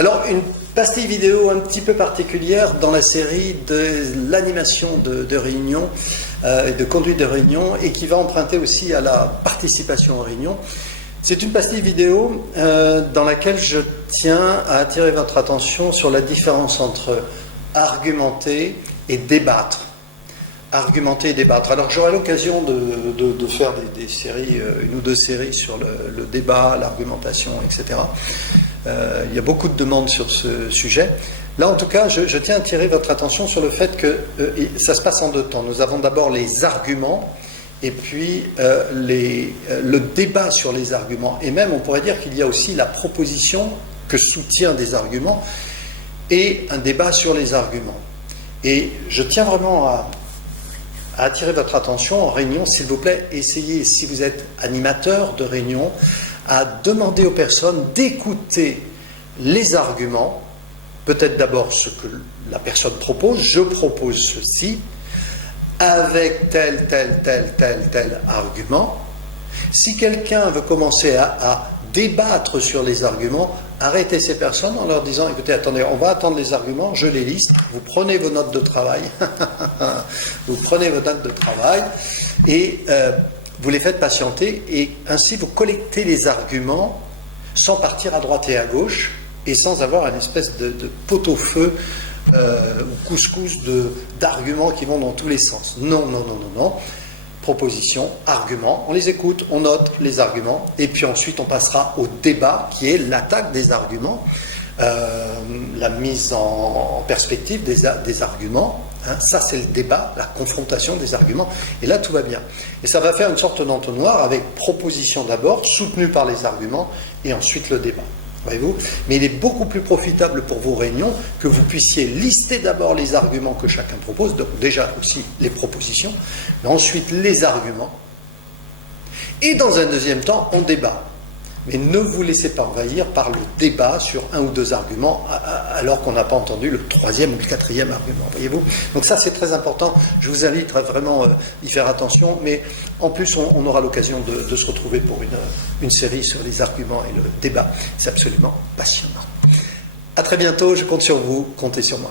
Alors, une pastille vidéo un petit peu particulière dans la série de l'animation de réunion et de conduite de réunion, et qui va emprunter aussi à la participation aux réunions. C'est une pastille vidéo dans laquelle je tiens à attirer votre attention sur la différence entre argumenter et débattre. Argumenter et débattre. Alors j'aurai l'occasion de faire des séries, une ou deux séries sur le débat, l'argumentation, etc. Il y a beaucoup de demandes sur ce sujet. Là en tout cas, je tiens à attirer votre attention sur le fait que ça se passe en deux temps. Nous avons d'abord les arguments et puis le débat sur les arguments. Et même on pourrait dire qu'il y a aussi la proposition que soutient des arguments et un débat sur les arguments. Et je tiens vraiment à attirer votre attention en réunion, s'il vous plaît, essayez, si vous êtes animateur de réunion, à demander aux personnes d'écouter les arguments, peut-être d'abord ce que la personne propose, je propose ceci, avec tel argument. Si quelqu'un veut commencer à débattre sur les arguments, arrêtez ces personnes en leur disant, écoutez, attendez, on va attendre les arguments, je les liste, vous prenez vos notes de travail, vous prenez vos notes de travail et vous les faites patienter, et ainsi vous collectez les arguments sans partir à droite et à gauche et sans avoir une espèce de pot-au-feu ou couscous d'arguments qui vont dans tous les sens. Non. Propositions, arguments, on les écoute, on note les arguments, et puis ensuite on passera au débat qui est l'attaque des arguments, la mise en perspective des arguments, hein, ça c'est le débat, la confrontation des arguments, et là tout va bien. Et ça va faire une sorte d'entonnoir avec proposition d'abord, soutenue par les arguments, et ensuite le débat. Voyez-vous ? Mais il est beaucoup plus profitable pour vos réunions que vous puissiez lister d'abord les arguments que chacun propose, donc déjà aussi les propositions, mais ensuite les arguments, et dans un deuxième temps, on débat. Mais ne vous laissez pas envahir par le débat sur un ou deux arguments alors qu'on n'a pas entendu le troisième ou le quatrième argument, voyez-vous ? Donc ça c'est très important, je vous invite à vraiment y faire attention, mais en plus on aura l'occasion de se retrouver pour une série sur les arguments et le débat. C'est absolument passionnant. À très bientôt, je compte sur vous, comptez sur moi.